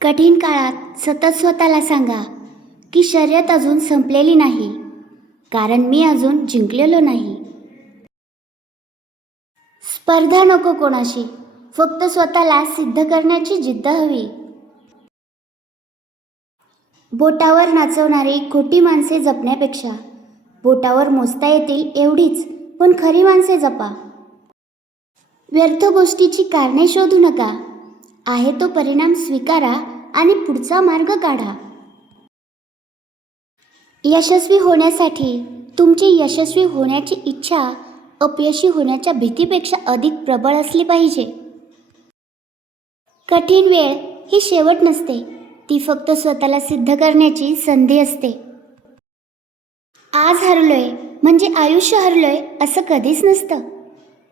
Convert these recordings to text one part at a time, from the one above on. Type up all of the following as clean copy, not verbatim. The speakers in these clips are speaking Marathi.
कठीण काळात सतत स्वतःला सांगा की शर्यत अजून संपलेली नाही, कारण मी अजून जिंकलेलो नाही. स्पर्धा नको कोणाशी, फक्त स्वतःला सिद्ध करण्याची जिद्द हवी. बोटावर नाचवणारी खोटी माणसे जपण्यापेक्षा बोटावर मोजता येतील एवढीच पण खरी माणसे जपा. व्यर्थ गोष्टीची कारणे शोधू नका, आहे तो परिणाम स्वीकारा आणि पुढचा मार्ग काढा. यशस्वी होण्यासाठी तुमची यशस्वी होण्याची इच्छा अपयशी होण्याच्या भीतीपेक्षा अधिक प्रबळ असली पाहिजे. कठीण वेळ ही शेवट नसते, ती फक्त स्वतःला सिद्ध करण्याची संधी असते. आज हरलोय म्हणजे आयुष्य हरलोय असं कधीच नसतं.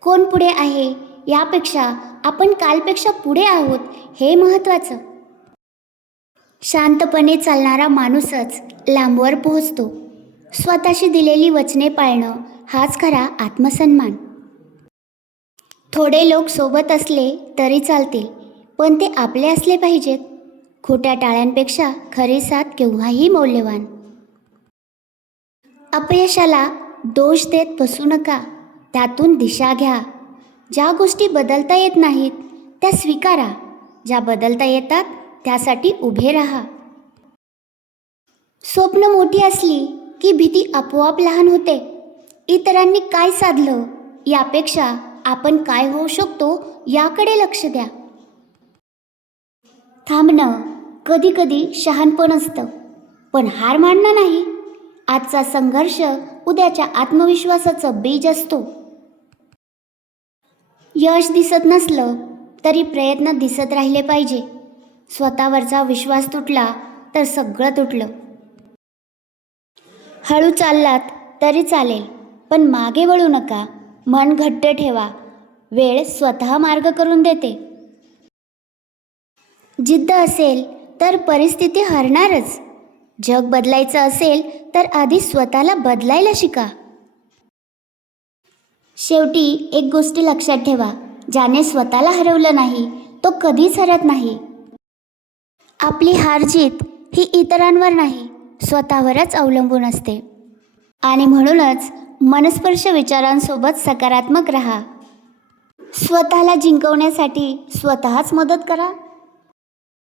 कोण पुढे आहे यापेक्षा आपण कालपेक्षा पुढे आहोत हे महत्त्वाचं. शांतपणे चालणारा माणूसच लांबवर पोहोचतो. स्वतःशी दिलेली वचने पाळणं हाच खरा आत्मसन्मान. थोडे लोक सोबत असले तरी चालतील, पण ते आपले असले पाहिजेत. खोट्या टाळ्यांपेक्षा खरी साथ केव्हाही मौल्यवान. अपयशाला दोष देत बसू नका, त्यातून दिशा घ्या. ज्या गोष्टी बदलता येत नाहीत त्या स्वीकारा, ज्या बदलता येतात त्यासाठी उभे राहा. स्वप्न मोठी असली की भीती आपोआप लहान होते. इतरांनी काय साधलं यापेक्षा आपण काय होऊ शकतो याकडे लक्ष द्या. थांबणं कधी कधी शहाणपण असतं, पण हार मानणं नाही. आजचा संघर्ष उद्याच्या आत्मविश्वासाचं बीज असतो. यश दिसत नसलं तरी प्रयत्न दिसत राहिले पाहिजे. स्वतःवरचा विश्वास तुटला तर सगळं तुटलं. हळू चाललात तरी चालेल, पण मागे वळू नका. मन घट्ट ठेवा, वेळ स्वतः मार्ग करून देते. जिद्द असेल तर परिस्थिती हरणारच. जग बदलायचं असेल तर आधी स्वतःला बदलायला शिका. शेवटी एक गोष्ट लक्षात ठेवा, ज्याने स्वतःला हरवलं नाही तो कधीच हरत नाही. आपली हारजीत ही इतरांवर नाही, स्वतःवरच अवलंबून असते. आणि म्हणूनच मनस्पर्श विचारांसोबत सकारात्मक राहा. स्वतःला जिंकवण्यासाठी स्वतःच मदत करा.